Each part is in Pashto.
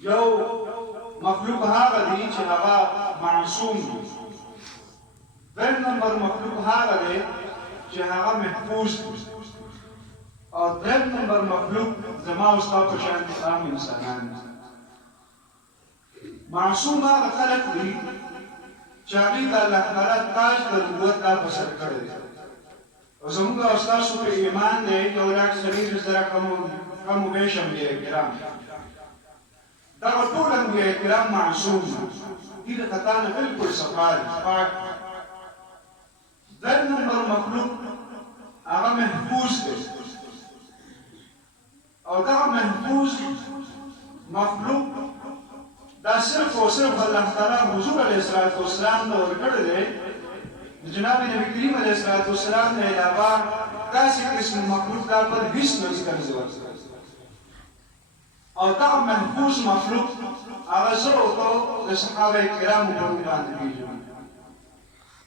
یو مخلوق هغه دی چې هغه معصوم دی. دویم نمبر مخلوق هغه دی چې هغه محفوظ دی. او دریم نمبر مخلوق زما او ستا په شان عام انسانان دي. معصوم هغه خلق دي چې هغوی ته الله تعالی تاج د نبوت دا په سر کړی دی. او زموږ او ستاسو په ایمان دی 1,40,000 کم و بیش انبیاء کرام. دغه ټول انبیاء کرام معصوم دي. دوی د خطا نه بلکل صفا دي، پاک. دریم نمبر مخلوق هغه محفوظ دی. او دغه محفوظ مخلوق دا صرف او صرف الله تعالی حضور علیه السلام ته ورکړی دی. د جناب نبی کریم علیه السلام نه علاوه داسې قسم مخلوق دا پر هیڅ نه ذکر شوی. او دغه محفوظ مخلوق هغه زه او ته د صحابه کرامو په نوم باندې پېژنو.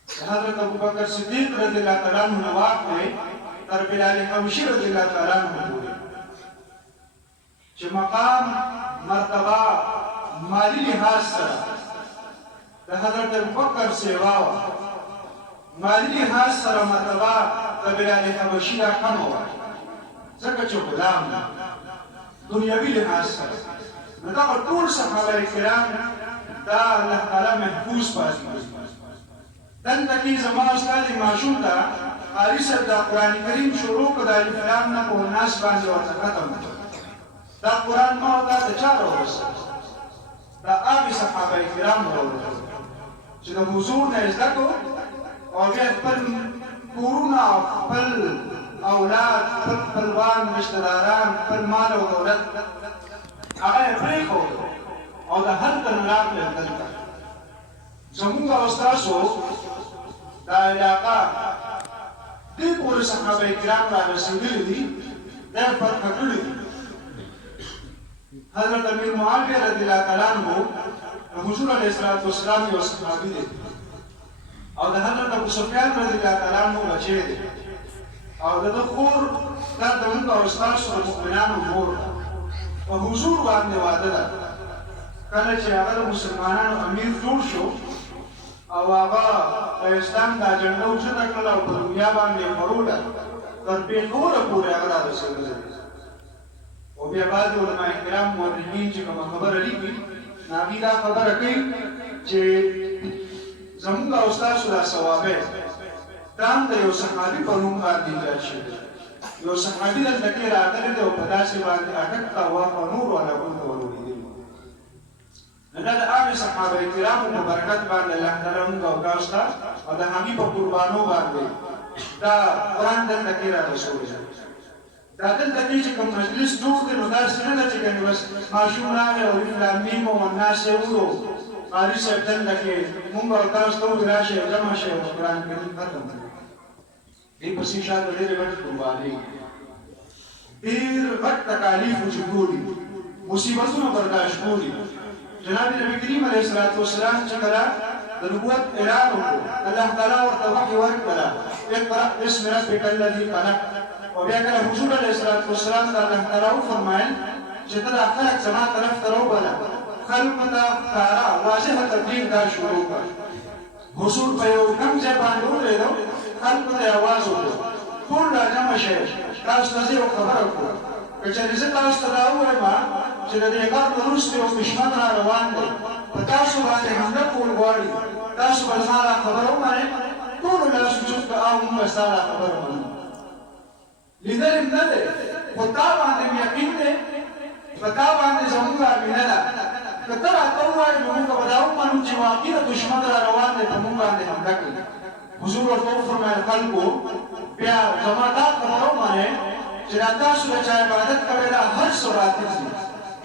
د حضرت ابوبکر صدیق رضی الله تعالی عنه نه واخلئ تر بلال حبشي رضی الله تعالی عنه پورې چې مقام مرتبه مالی لحاظ سره د حضرت ابوبکر سیوا وه، مالی لحاظ سره مرتبه د بلال حبشي دا کمه وه، ځکه چې غلام و. دنیوي لحاظ سره نو دغه ټول صحابه کرام دا الله تعالی محفوظ پاتې دي. دلته کې زما استاد ماشوم ته قاري صاحب دا قرآن کریم شروع کړ د الف لام نه په ناس باندې ورته ختم کړ. دا قرآن ما ورته د چا راورسېد؟ دا هغې صحابه کرامو راورسېد چې د حضور نه یې زده کړو او بیا خپل کورونه او خپل اولاد، خپل خپلوان، رشتهداران، خپل مال او دولت هغه یې پرېښود او د هلته نه راغلل دلته. زموږ او ستاسو دا علاقه دې پورې صحابه کرام را رسېدلي دي، دا یې فتح کړي دي. حضرت امیر معاویه رضی الله تعالی عنه د حضور علیه السلام یو صحابي دی او د حضرت ابو سفیان رضی الله تعالی عنه بچی دی. او د ده خور دا د موږ او ستاسو د مؤمنانو مور ده. په حضور باندې واده ده. کله چې هغه د مسلمانانو امیر جوړ شو او هغه د اسلام دا جنډه اوچته کړله او په دنیا باندې یې خپروله، تر پېښوره پورې هغه رارسېدلی دی. او بیا بعضې علما کرام مورخین چې کومه خبره لیکي نو هغوی دا خبره کوي چې زموږ او ستاسو دا ثوابه دا هم د یو صحابي په نوم باندې ایجاد شوی دی. یو صحابي دلته کې راغلی دی او په داسې باندې اټک ته واقع نور علاقو ته ورولېدلي. نو دا د هغې صحابه کرامو په برکت باندې الله تعالی موږ او تاسو ته او د هغوی په قربانو باندې دا قرآن دلته کې رارسولی دی. دا دلته کې چې کوم مجلس جوړ دی نو داسې نه ده چې ګنې بس ماشوم راغی او الف لام میم او الناس یې وویلو، قاري صاحب دلته کې موږ او تاسو ته وویل راشئ او جمع شئ او قرآن کریم ختم کړو. دې پسې شاته ډېرې غټې قربانۍ، ډېر غټ تکالیف چې ګوري، مصیبتونه برداشت ګوري. جناب نبی کریم علیه السلام چې کله د نبوت اعلان وکړو الله تعالی ورته وحی ورکړله اقرأ باسم ربک الذي خلق. او بیا کله حضور علیه السلام ته الله تعالی وفرمایل چې ته دا خلک زما طرف ته راوبله، خلکو ته ښکاره واضحه تبلیغ دا شروع کړه. حضور په یو کم ځای باندې ودرېدو، خلکو ته یې اواز وکړو ټول راجمع شئ، تاسو ته زه یو خبره کوم. که چېرې زه تاسو ته دا ووایم چې د دې غر نه وروسته یو دښمن را روان دی، په تاسو باندې حمله کول غواړي، تاسو به زما دا خبره ومنئ؟ ټولو لاس اوچت کړه او موږ به ستا دا خبره منو. لیدل نه دی خو تا باندې مې یقین دی، په تا باندې زموږ مینه ده. که ته راته ووایې نو موږ به دا ومنو چې واقعي د دښمن را روان دی، په موږ باندې حمله کوي. حضور ورته وفرمایل خلکو بیا زما دا خبره ومنئ چې دا تاسو د چا عبادت کوئ دا هر څه باطل دي،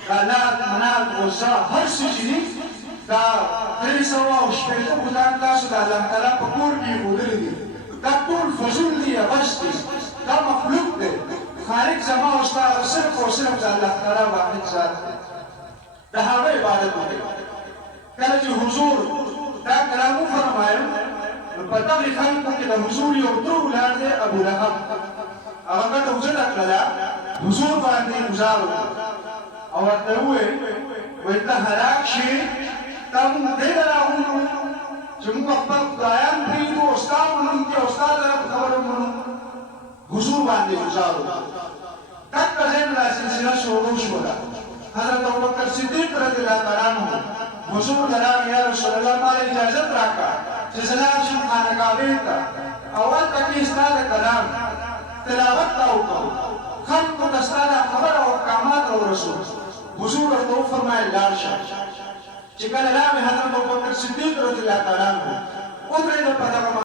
دا لات منات عزا هر څه چې دي دا 360 بوتان تاسو د الله تعالی په کور کې ایښودلي دي، دا ټول فضول دي، عبث دي، دا مخلوق دی. خالق زما او ستا صرف او صرف د الله تعالی واحد ذات دی، د هغه عبادت وکړئ. کله چې حضور دا کلام وفرمایل نو په دغې خلکو کې د حضور یو تر ولاد دی ابولهب. هغه ګټه اوچته کړله، حضور باندې ګزار وکړه او ورته وویل وانت هلاك شي تم دې راغلو چې موږ خپل خدایان پرېږدو او ستا په نوم کې او ستا د رب خبره منو حضور باندې گزارو دغه ځای نه سلسله شروع شوله حضرت ابوبکر صدیق رضی الله تعالی عنہ حضور درام یا رسول الله ما اجازه راکړه چې سلام شم خانقاهې ته اول کې ستا د کلام تلاوت وکړو خلکو ته ستا د خبره او احکامات او رسول حضور ورته وفرمایل لاړ شه چې کله حضرت ابوبکر صدیق رضی الله تعالی عنہ ودرېد په دغه